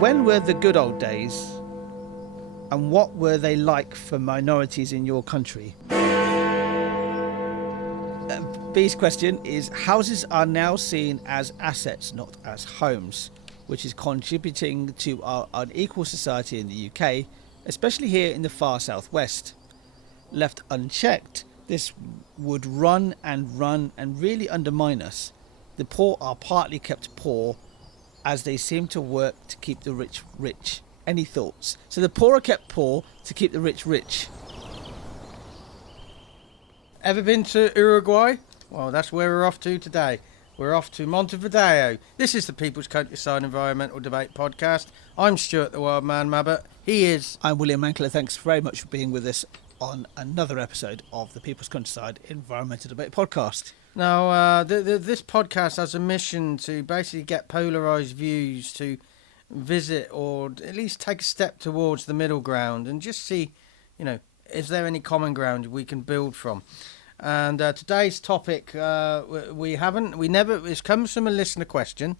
When were the good old days, and what were they like for minorities in your country? B's question is, houses are now seen as assets, not as homes, which is contributing to our unequal society in the UK, especially here in the far southwest. Left unchecked, this would run and really undermine us. The poor are partly kept poor, as they seem to work to keep the rich rich. Any thoughts? So the poor are kept poor to keep the rich rich. Ever been to Uruguay? Well, that's where we're off to today. We're off to Montevideo. This is the People's Countryside Environmental Debate Podcast. I'm Stuart the Wild Man Mabbott. He is... I'm William Mankler. Thanks very much for being with us on another episode of the People's Countryside Environmental Debate Podcast. Now, this podcast has a mission to basically get polarised views, to visit or at least take a step towards the middle ground and just see, is there any common ground we can build from? And today's topic, it comes from a listener question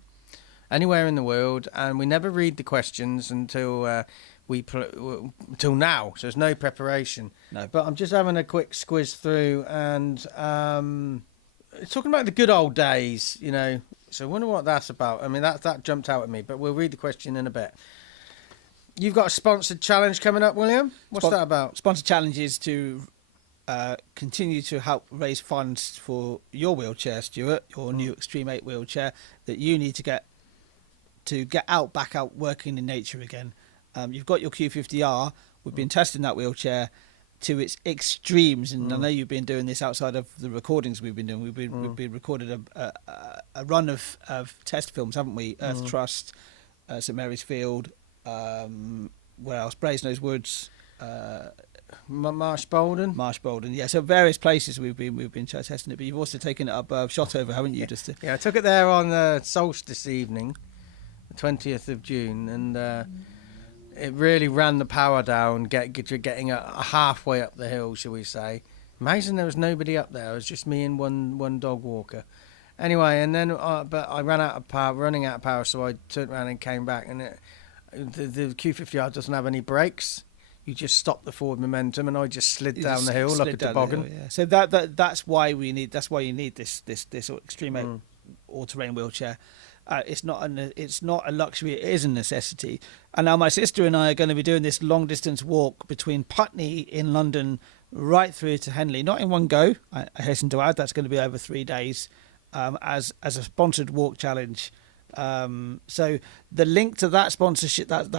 anywhere in the world, and we never read the questions until now, so there's no preparation. No, but I'm just having a quick squiz through, and it's talking about the good old days, So I wonder what that's about. I mean, that jumped out at me, but we'll read the question in a bit. You've got a sponsored challenge coming up, William. What's that about? Sponsored challenge is to continue to help raise funds for your wheelchair, Stuart, your new Extreme 8 wheelchair that you need to get back out working in nature again. You've got your Q50R. We've been testing that wheelchair to its extremes, and I know you've been doing this outside of the recordings we've been doing. We've been recorded a run of test films, haven't we? Earth Trust, St Mary's Field, where else? Brasenose Woods, Marsh Bolden, yeah. So various places we've been testing it, but you've also taken it up Shotover, haven't you? Yeah, I took it there on solstice evening, the 20th of June, and it really ran the power down, getting halfway up the hill, shall we say. Amazing there was nobody up there. It was just me and one dog walker. Anyway, and then but I running out of power, so I turned around and came back, and the Q50R doesn't have any brakes. You just stop the forward momentum, and I just slid down the hill like a toboggan. Yeah. So that's why you need this Extreme all-terrain wheelchair. It's not a luxury, it is a necessity. And now my sister and I are going to be doing this long distance walk between Putney in London right through to Henley, not in one go. I hasten to add that's going to be over 3 days as a sponsored walk challenge. So the link to that sponsorship, that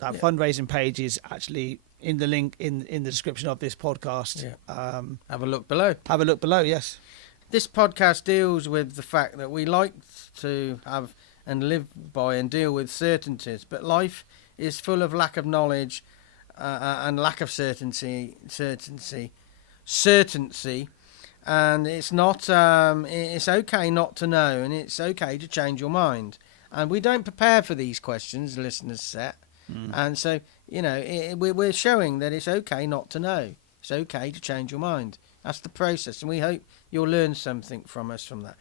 fundraising page is actually in the link in the description of this podcast. Yeah. Have a look below. Yes. This podcast deals with the fact that we like to have and live by and deal with certainties, but life is full of lack of knowledge and lack of certainty, and it's not. It's okay not to know, and it's okay to change your mind. And we don't prepare for these questions, listeners set, and so we're showing that it's okay not to know. It's okay to change your mind. That's the process, and we hope you'll learn something from us from that.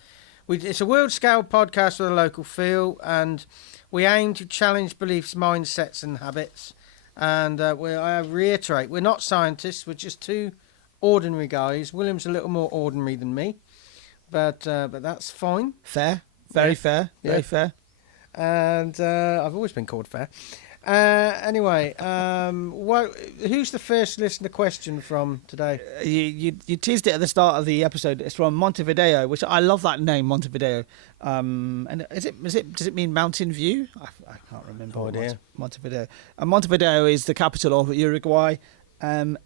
It's a world-scale podcast with a local feel, and we aim to challenge beliefs, mindsets and habits. And I reiterate, we're not scientists, we're just two ordinary guys. William's a little more ordinary than me, but that's fine. Fair. Very fair. Very fair. And I've always been called fair. Anyway, who's the first listener question from today? You teased it at the start of the episode. It's from Montevideo, which I love that name, Montevideo. And does it mean mountain view? I can't remember. Oh dear. Montevideo. And Montevideo is the capital of Uruguay. And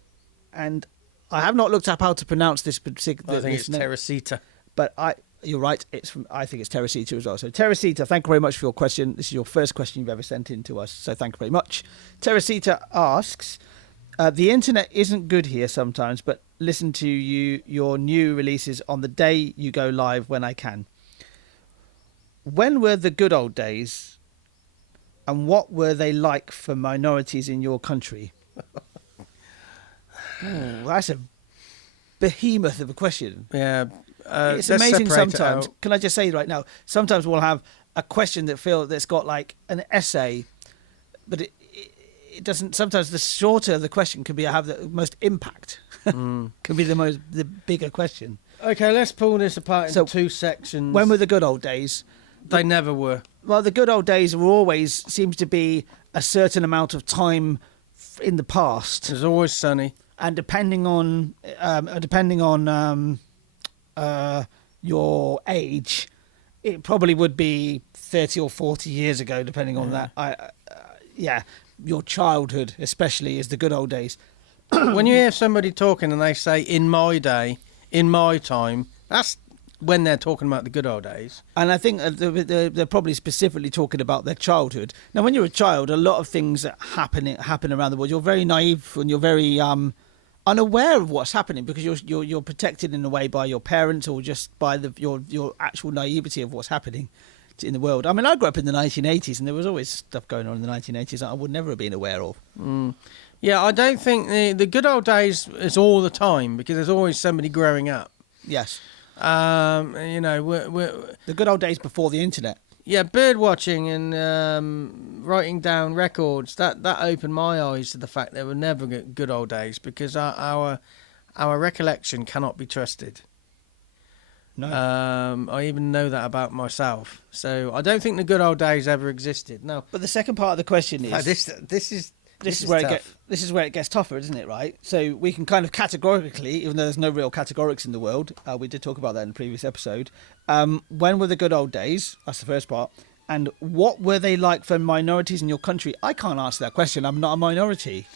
I have not looked up how to pronounce this particular. I think it's Teresita. But you're right. I think it's Teresita as well. So Teresita, thank you very much for your question. This is your first question you've ever sent in to us. So thank you very much. Teresita asks, the internet isn't good here sometimes, but listen to your new releases on the day you go live when I can. When were the good old days, and what were they like for minorities in your country? Ooh, that's a behemoth of a question. Yeah. It's amazing sometimes. Can I just say right now, sometimes we'll have a question that's got like an essay, but it doesn't. Sometimes the shorter the question can have the most impact. Can be the bigger question. Okay, let's pull this apart into two sections. When were the good old days? They never were. Well, the good old days were always seems to be a certain amount of time in the past. It was always sunny. And depending on your age, it probably would be 30 or 40 years ago, depending on that. Your childhood, especially, is the good old days. When you hear somebody talking and they say, in my day, in my time, that's when they're talking about the good old days. And I think they're probably specifically talking about their childhood. Now, when you're a child, a lot of things that happen around the world. You're very naive and you're very unaware of what's happening because you're protected in a way by your parents or just by your actual naivety of what's happening in the world. I mean, I grew up in the 1980s and there was always stuff going on in the 1980s that I would never have been aware of. Yeah, I don't think the good old days is all the time because there's always somebody growing up. Yes. You know, the good old days before the internet. Yeah, bird watching and writing down records, that opened my eyes to the fact there were never good old days because our recollection cannot be trusted. No. I even know that about myself. So I don't think the good old days ever existed. No. But the second part of the question is this is where it gets tougher, isn't it? Right. So we can kind of categorically, even though there's no real categorics in the world, we did talk about that in the previous episode. When were the good old days? That's the first part. And what were they like for minorities in your country? I can't answer that question. I'm not a minority.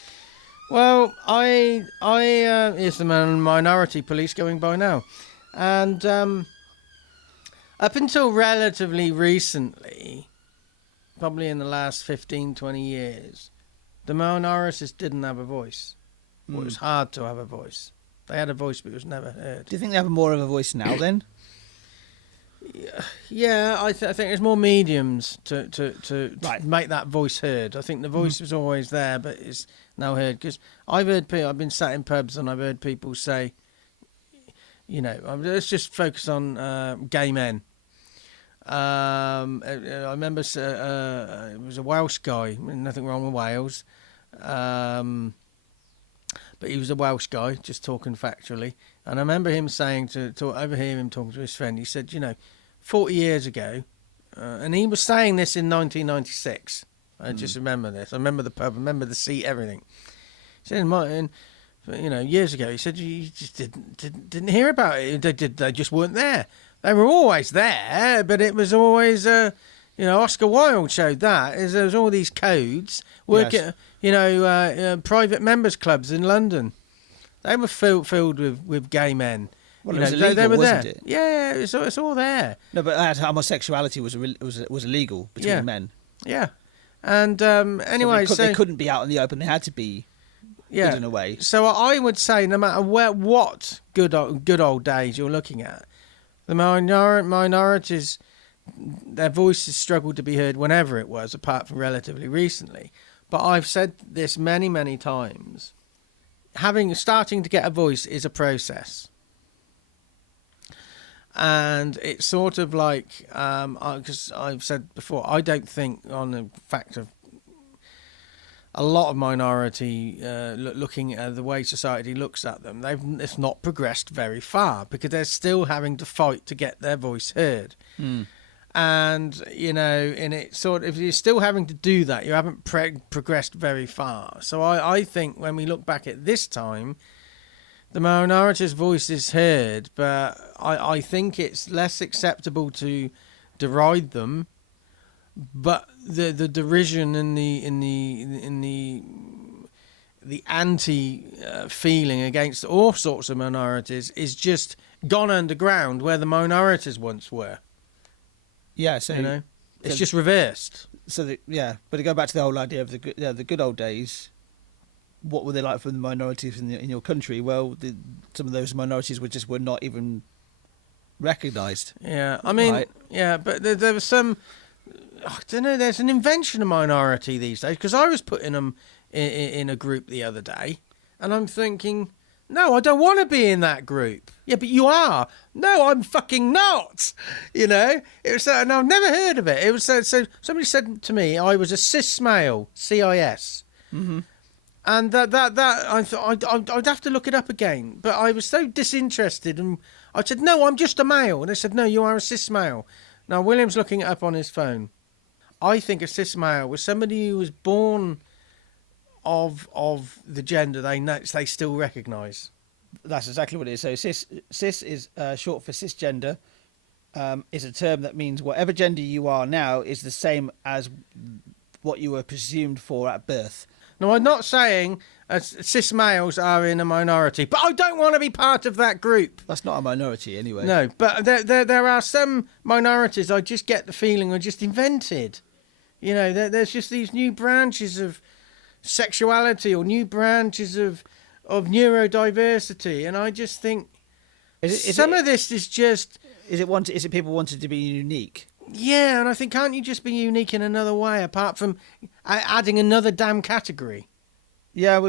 Well, it's the minority police going by now. And up until relatively recently, probably in the last 15, 20 years, the minorities didn't have a voice. Well, it was hard to have a voice. They had a voice, but it was never heard. Do you think they have more of a voice now then? Yeah, I think there's more mediums to make that voice heard. I think the voice was always there, but it's now heard. Because I've been sat in pubs and I've heard people say, you know, let's just focus on gay men. I remember it was a Welsh guy, nothing wrong with Wales, but he was a Welsh guy, just talking factually. And I remember him saying overhear him talking to his friend, he said, you know, 40 years ago, and he was saying this in 1996. I just remember this. I remember the pub, I remember the seat, everything. He said, you know, years ago, he said you just didn't hear about it. They just weren't there. They were always there, but it was always, you know, Oscar Wilde showed that. There was all these codes working, yes. You know, private members clubs in London. They were filled with gay men. Well, you it was know, illegal, they were wasn't there. it? Yeah, it's all there. No, but homosexuality was illegal between men. Yeah, and anyway, so they couldn't be out in the open. They had to be. Yeah, in a way. So I would say, no matter what good old days you're looking at, the minorities, their voices struggled to be heard whenever it was, apart from relatively recently. But I've said this many, many times. Starting to get a voice is a process. And it's sort of like, because I've said before, I don't think on the fact of a lot of minority looking at the way society looks at them, it's not progressed very far because they're still having to fight to get their voice heard. And, you know, if you're still having to do that, you haven't progressed very far. So I think when we look back at this time, the minority's voice is heard, but I think it's less acceptable to deride them. But the derision and the anti feeling against all sorts of minorities is just gone underground where the minorities once were. Yeah, so you know, it's just reversed. So but to go back to the whole idea of the good old days, what were they like for the minorities in your country? Well, some of those minorities were not even recognised. Yeah, I mean, right? Yeah, but there was some. I don't know, there's an invention of minority these days, because I was putting them in a group the other day, and I'm thinking, No, I don't want to be in that group. Yeah, but you are. No, I'm fucking not. You know, it was. And I've never heard of it. It was so somebody said to me I was a cis male, CIS, and that I thought I'd have to look it up again. But I was so disinterested, and I said no, I'm just a male, and they said no, you are a cis male. Now William's looking it up on his phone. I think a cis male was somebody who was born of the gender they still recognise. That's exactly what it is. So cis is short for cisgender. Is a term that means whatever gender you are now is the same as what you were presumed for at birth. Now, I'm not saying cis males are in a minority, but I don't want to be part of that group. That's not a minority anyway. No, but there are some minorities I just get the feeling are just invented. You know, there's just these new branches of sexuality or new branches of neurodiversity, and I just think some of this is just... Is it people wanted to be unique? Yeah, and I think can't you just be unique in another way apart from adding another damn category? Yeah,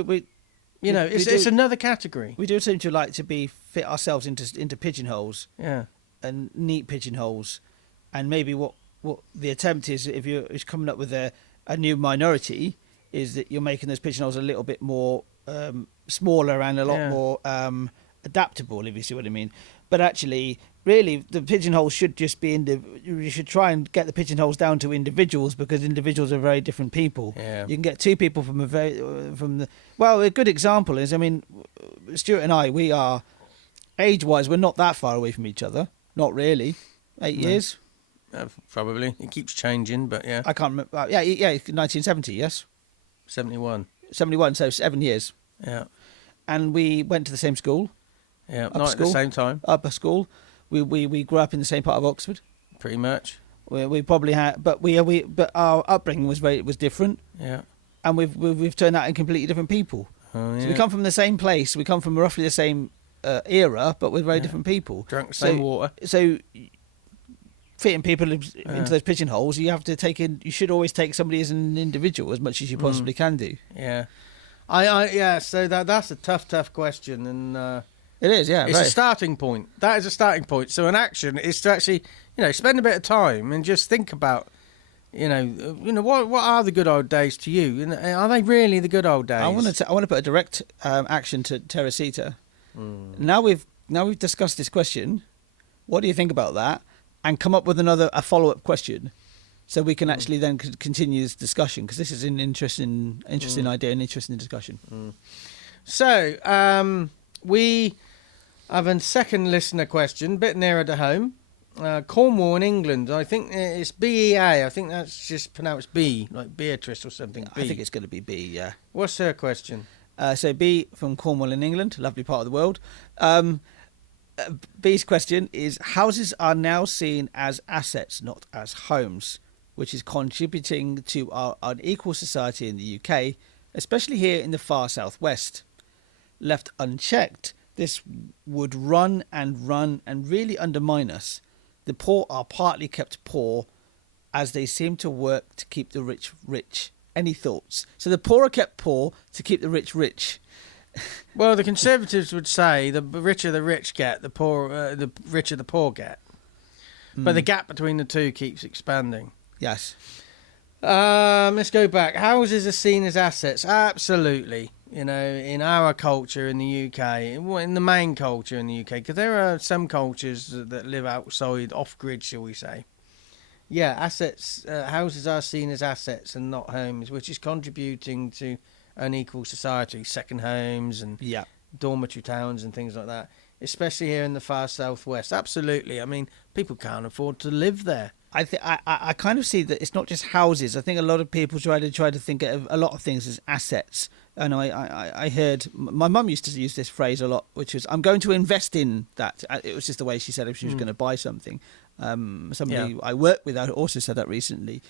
it's another category. We do seem to like to fit ourselves into pigeonholes. Yeah, and neat pigeonholes, and maybe what the attempt is, if you're coming up with a new minority, is that you're making those pigeonholes a little bit more smaller and a lot more adaptable, if you see what I mean. But actually, really, the pigeonholes should just be you should try and get the pigeonholes down to individuals, because individuals are very different people. Yeah. You can get two people well, a good example is, I mean, Stuart and I, we are age-wise, we're not that far away from each other. Not really. 8 years. Probably. It keeps changing, but yeah. I can't remember. Yeah, 1970, yes. 71. 71, so 7 years. Yeah. And we went to the same school. Yeah, not at the same time. Upper school. We grew up in the same part of Oxford. Pretty much. We probably had, but but our upbringing was different. Yeah. And we've turned out in completely different people. Oh, yeah. So we come from the same place. We come from roughly the same era, but we're very different people. Drank the same water. So fitting people into those pigeonholes, you have to take in. You should always take somebody as an individual as much as you possibly can do. Yeah. So that's a tough question, and it is. Yeah, it's a starting point. That is a starting point. So an action is to actually, spend a bit of time and just think about, what are the good old days to you? And are they really the good old days? I want to put a direct action to Teresita. Now we've discussed this question. What do you think about that? And come up with a follow-up question, so we can actually then continue this discussion, because this is an interesting idea and interesting discussion. So we have a second listener question, a bit nearer to home. Cornwall in England. I think it's BEA. I think that's just pronounced B, like Beatrice or something. B. I think it's going to be B, yeah. What's her question? So B from Cornwall in England, lovely part of the world. B's question is, houses are now seen as assets, not as homes, which is contributing to our unequal society in the UK, especially here in the far southwest. Left unchecked, this would run and really undermine us. The poor are partly kept poor, as they seem to work to keep the rich rich. Any thoughts? So the poor are kept poor to keep the rich rich. Well, the Conservatives would say the richer the rich get, the richer the poor get. But the gap between the two keeps expanding. Yes. Let's go back. Houses are seen as assets. Absolutely. In our culture in the UK, in the main culture in the UK, because there are some cultures that live outside, off-grid, shall we say. Yeah, assets. Houses are seen as assets and not homes, which is contributing to unequal society, second homes and dormitory towns and things like that, especially here in the far southwest. Absolutely. I mean, people can't afford to live there. I kind of see that it's not just houses. I think a lot of people try to think of a lot of things as assets. And I heard my mum used to use this phrase a lot, which was, I'm going to invest in that. It was just the way she said it. If she was going to buy something. Somebody I work with also said that recently.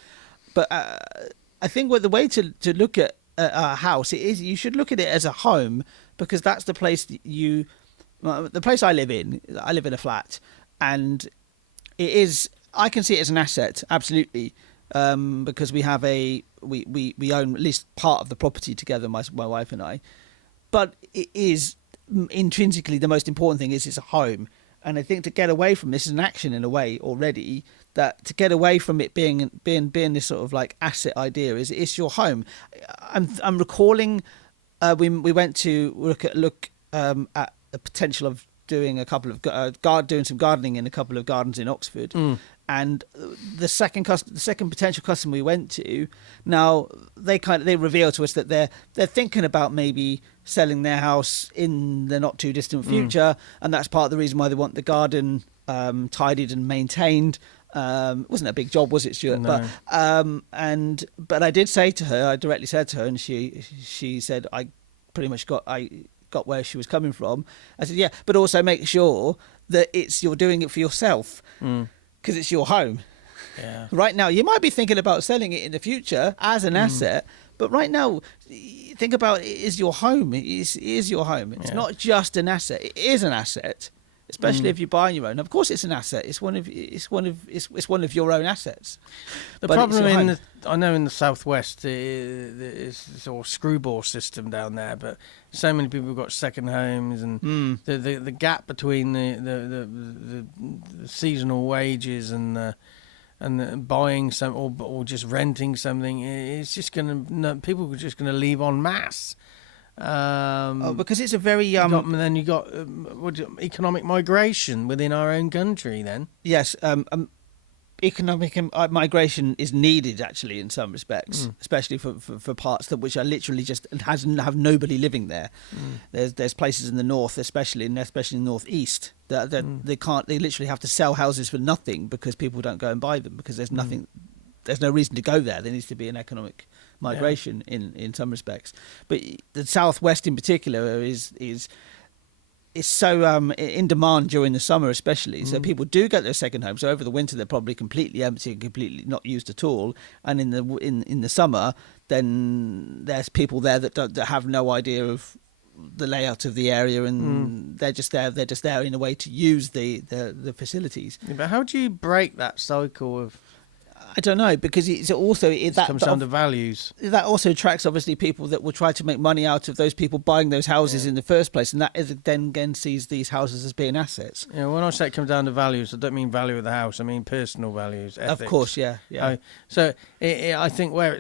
But I think the way to look at a house, you should look at it as a home, because that's the place the place I live in. I live in a flat, and it is. I can see it as an asset, absolutely, because we have we own at least part of the property together, my wife and I. But it is intrinsically the most important thing is it's a home. And I think to get away from this is an action in a way already, that to get away from it being this sort of like asset idea is it's your home. I'm recalling we went to look at the potential of doing a couple of doing some gardening in a couple of gardens in Oxford. And the second potential customer we went to, now they revealed to us that they're thinking about maybe selling their house in the not too distant future, and that's part of the reason why they want the garden tidied and maintained. It wasn't a big job, was it, Stuart? No. But I did say to her, I directly said to her, and she said I pretty much got where she was coming from. I said, yeah, but also make sure that you're doing it for yourself. Because it's your home. Yeah. Right now, you might be thinking about selling it in the future as an asset, but right now, think about it is your home. It is your home. It's not just an asset. It is an asset, especially if you're buying your own. Of course, it's an asset. It's one of your own assets. The problem I know in the southwest is this sort of screwball system down there, but so many people have got second homes, and the gap between the seasonal wages and the buying some or just renting something, it's just people are just gonna leave en masse. Because it's a very then you got economic migration within our own country. Then yes, economic migration is needed actually in some respects, especially for parts which are literally just have nobody living there. There's places in the north, especially in the northeast, that they literally have to sell houses for nothing because people don't go and buy them because there's nothing. There's no reason to go there. There needs to be an economic migration in some respects. But the southwest in particular is so in demand during the summer especially. So people do get their second homes. So over the winter they're probably completely empty and completely not used at all. And in the summer, then there's people there that have no idea of the layout of the area, and they're just there in a way to use the facilities. Yeah, but how do you break that cycle of? I don't know, because it comes down to values. That also attracts obviously people that will try to make money out of those people buying those houses in the first place, and that then again sees these houses as being assets. Yeah, when I say it comes down to values, I don't mean value of the house. I mean personal values, ethics. Of course, yeah. So I think where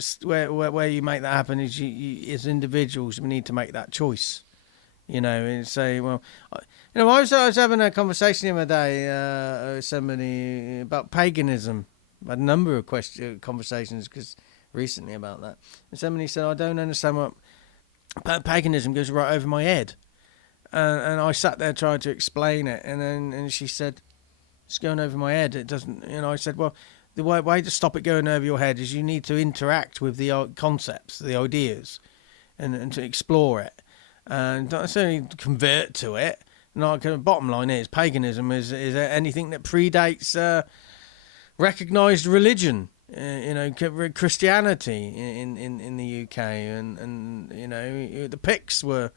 you make that happen is you as individuals we need to make that choice. And say, well, I was having a conversation the other day with somebody about paganism. I had a number of conversations recently about that. And somebody said, I don't understand what paganism goes right over my head. And I sat there trying to explain it. And she said, it's going over my head. It doesn't, I said, well, the way to stop it going over your head is you need to interact with the concepts, the ideas, and to explore it. And not necessarily convert to it. Bottom line is paganism is anything that predates recognised religion, Christianity in the UK, and the Picts were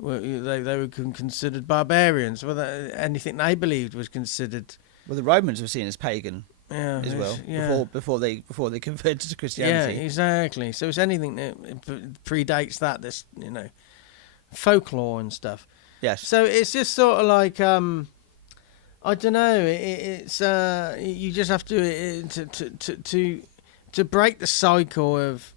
considered barbarians. Well, anything they believed was considered. Well, the Romans were seen as pagan as well before they converted to Christianity. Yeah, exactly. So it's anything that predates that. This folklore and stuff. Yes. So it's just sort of like. I don't know. It's you just have to break the cycle of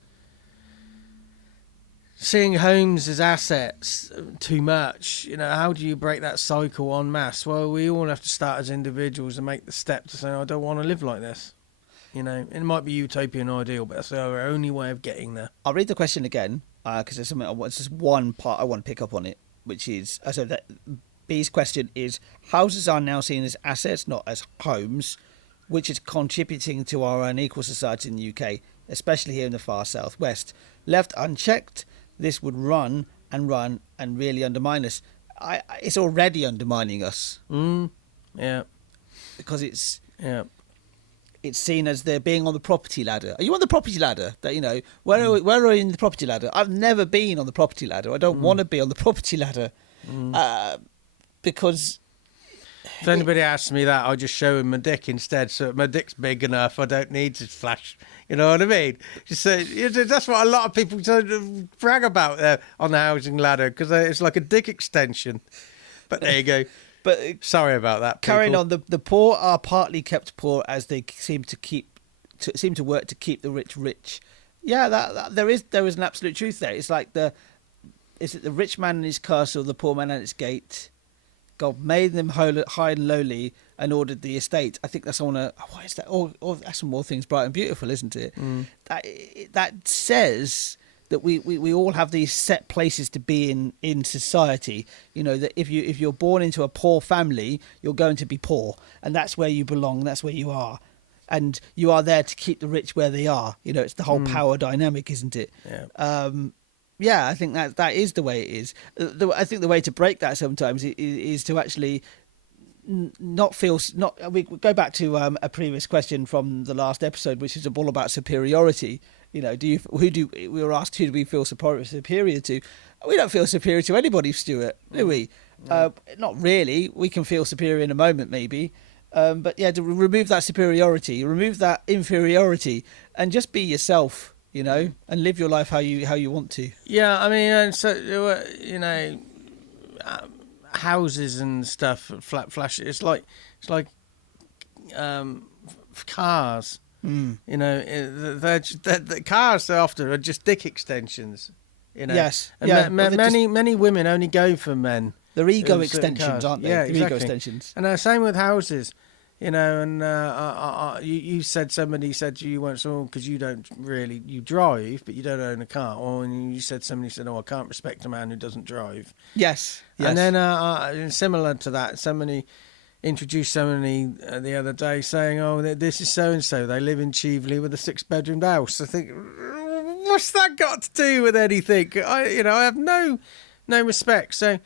seeing homes as assets too much. How do you break that cycle en masse? Well, we all have to start as individuals and make the step to say, I don't want to live like this. It might be utopian ideal, but that's our only way of getting there. I'll read the question again because there's something. It's just one part I want to pick up on it, which is so that. B's question is, houses are now seen as assets, not as homes, which is contributing to our unequal society in the UK, especially here in the far southwest. Left unchecked, this would run and really undermine us. It's already undermining us. Yeah. Because it's seen as they're being on the property ladder. Are you on the property ladder? Where are you in the property ladder? I've never been on the property ladder. I don't want to be on the property ladder. Because If anybody asks me that, I just show him my dick instead. So my dick's big enough. I don't need to flash. You know what I mean? Just that's what a lot of people brag about there on the housing ladder, because it's like a dick extension. But there you go. But sorry about that. Carrying people. on, the poor are partly kept poor as they seem to work to keep the rich rich. Yeah, that there is an absolute truth there. It's like is it the rich man in his castle, the poor man at its gate? God made them high and lowly and ordered the estate. I think that's on what is that? That's on All Things Bright and Beautiful, isn't it? Mm. That says that we all have these set places to be in society. You know, that if you're born into a poor family, you're going to be poor, and that's where you belong. That's where you are. And you are there to keep the rich where they are. You know, it's the whole power dynamic, isn't it? Yeah. Yeah, I think that is the way it is. I think the way to break that sometimes is to actually not feel. We go back to a previous question from the last episode, which is all about superiority. You know, we were asked who do we feel superior to? We don't feel superior to anybody, Stuart, do we? No. Not really. We can feel superior in a moment, maybe. But yeah, to remove that superiority, remove that inferiority, and just be yourself, you know, and live your life how you want to. Yeah, I mean, so you know, houses and stuff, flash. It's like cars. Mm. You know, the cars so often are just dick extensions. You know, yes, and yeah. Many women only go for men. They're ego extensions, cars. Aren't they? Yeah, They're exactly. Ego extensions. And same with houses, you know. And you said somebody said to you once, "Oh, because you drive, but you don't own a car." Or and you said somebody said, "Oh, I can't respect a man who doesn't drive." Yes. And then similar to that, somebody introduced somebody the other day saying, "Oh, this is so and so. They live in Cheveley with a 6-bedroomed house." I think, what's that got to do with anything? I have no respect. So.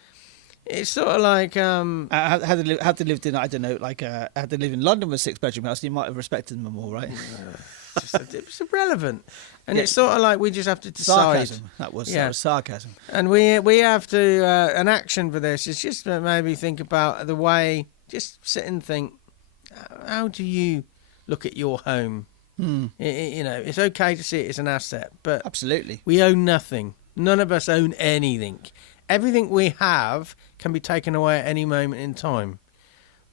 It's sort of like had they lived in, I don't know, like had they lived in London with a 6-bedroom house, you might have respected them more, right? It's irrelevant, and it's sort of like we just have to decide. Sarcasm. That was sarcasm. And we have to an action for this is just maybe think about the way. Just sit and think. How do you look at your home? You know, it's okay to see it as an asset, but absolutely, we own nothing. None of us own anything. Everything we have can be taken away at any moment in time.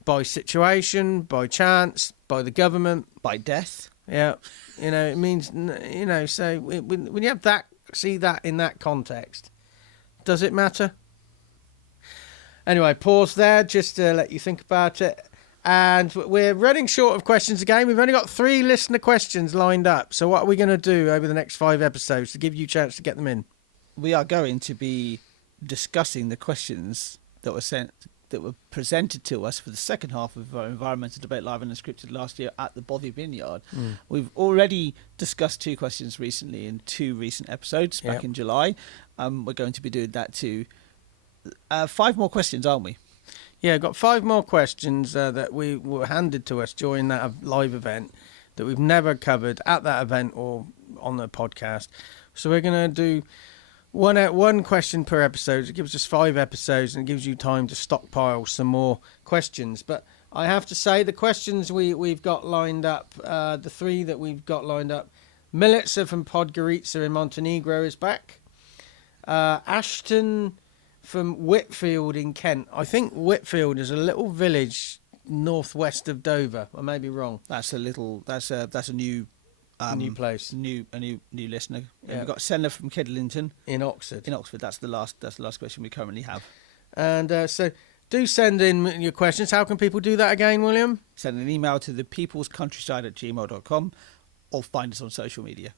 By situation, by chance, by the government. By death. Yeah. You know, it means, you know, so when you have that, see that in that context, does it matter? Anyway, pause there just to let you think about it. And we're running short of questions again. We've only got 3 listener questions lined up. So what are we going to do over the next 5 episodes to give you a chance to get them in? We are going to be discussing the questions that were presented to us for the second half of our environmental debate live and unscripted last year at the Bothy Vineyard. We've already discussed 2 questions recently in 2 recent episodes back in July. We're going to be doing that too. 5 more questions, aren't we? Yeah, got 5 more questions that we were handed to us during that live event that we've never covered at that event or on the podcast. So we're going to do one question per episode. It gives us 5 episodes and it gives you time to stockpile some more questions. But I have to say the questions we've got lined up, the 3 that we've got lined up, Milica from Podgorica in Montenegro is back. Ashton from Whitfield in Kent. I think Whitfield is a little village northwest of Dover. I may be wrong. That's a new new place, a new listener. Yeah. We've got Senna from Kidlington in Oxford. That's the last question we currently have. And so do send in your questions. How can people do that again, William? Send an email to thepeoplescountryside@gmail.com or find us on social media.